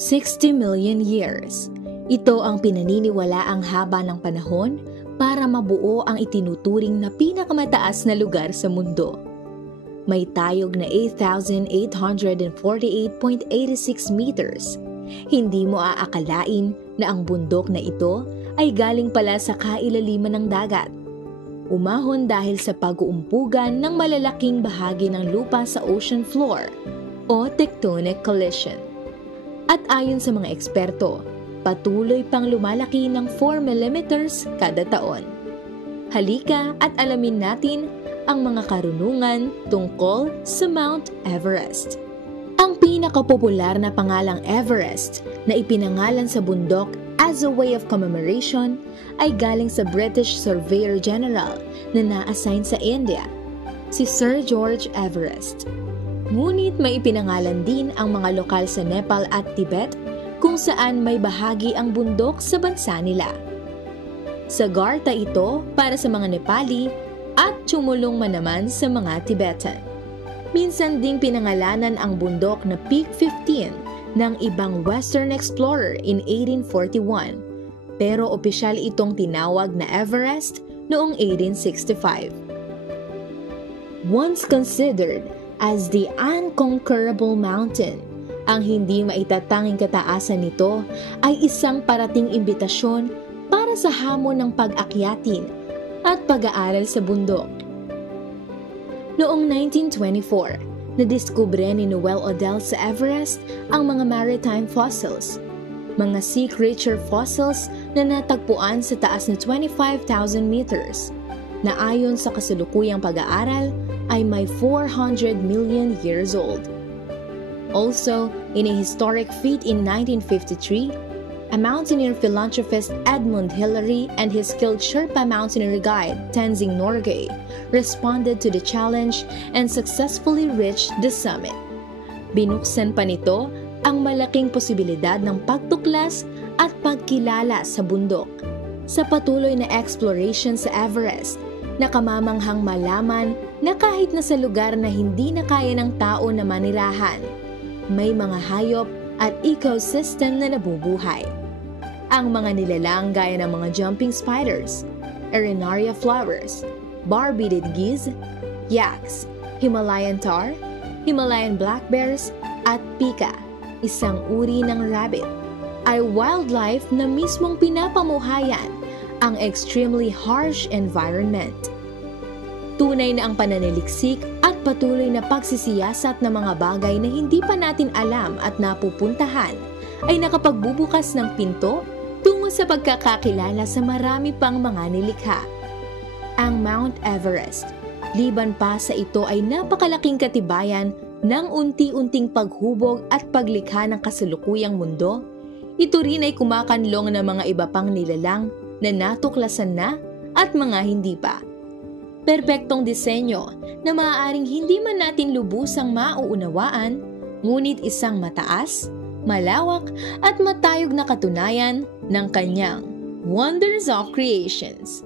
60 million years. Ito ang pinaniniwalaang haba ng panahon para mabuo ang itinuturing na pinakamataas na lugar sa mundo. May tayog na 8,848.86 meters. Hindi mo aakalain na ang bundok na ito ay galing pala sa kailaliman ng dagat. Umahon dahil sa pag-uumpugan ng malalaking bahagi ng lupa sa ocean floor o tectonic collision. At ayon sa mga eksperto, patuloy pang lumalaki ng 4 millimeters kada taon. Halika at alamin natin ang mga karunungan tungkol sa Mount Everest. Ang pinakapopular na pangalang Everest na ipinangalan sa bundok as a way of commemoration ay galing sa British Surveyor General na na-assign sa India, si Sir George Everest. Ngunit may ipinangalan din ang mga lokal sa Nepal at Tibet kung saan may bahagi ang bundok sa bansa nila. Sagarta ito para sa mga Nepali at Chumulong naman sa mga Tibetan. Minsan ding pinangalanan ang bundok na Peak 15 ng ibang Western explorer in 1841, pero opisyal itong tinawag na Everest noong 1865. Once considered as the unconquerable mountain, ang hindi maitatanging kataasan nito ay isang parating imbitasyon para sa hamon ng pag-akyatin at pag-aaral sa bundok. Noong 1924, nadiskubre ni Noel Odell sa Everest ang mga maritime fossils, mga sea creature fossils na natagpuan sa taas na 25,000 meters, na ayon sa kasalukuyang pag-aaral ay may 400 million years old. Also, in a historic feat in 1953, a mountaineer philanthropist Edmund Hillary and his skilled Sherpa mountaineer guide Tenzing Norgay responded to the challenge and successfully reached the summit. Binuksan pa nito ang malaking posibilidad ng pagtuklas at pagkilala sa bundok. Sa patuloy na exploration sa Everest, nakamamanghang malaman na kahit na sa lugar na hindi na kaya ng tao na manirahan, may mga hayop at ecosystem na nabubuhay. Ang mga nilalang gaya ng mga jumping spiders, arenaria flowers, bar-beaded geese, yaks, Himalayan tahr, Himalayan black bears, at pika, isang uri ng rabbit, ay wildlife na mismong pinapamuhayan ang extremely harsh environment. Tunay na ang pananaliksik at patuloy na pagsisiyasat ng mga bagay na hindi pa natin alam at napupuntahan ay nakapagbubukas ng pinto tungo sa pagkakakilala sa marami pang mga nilikha. Ang Mount Everest, liban pa sa ito ay napakalaking katibayan ng unti-unting paghubog at paglikha ng kasalukuyang mundo. Ito rin ay kumakanlong ng mga iba pang nilalang na natuklasan na at mga hindi pa. Perpektong disenyo na maaaring hindi man natin lubusang mauunawaan, ngunit isang mataas, malawak at matayog na katunayan ng kanyang Wonders of Creations.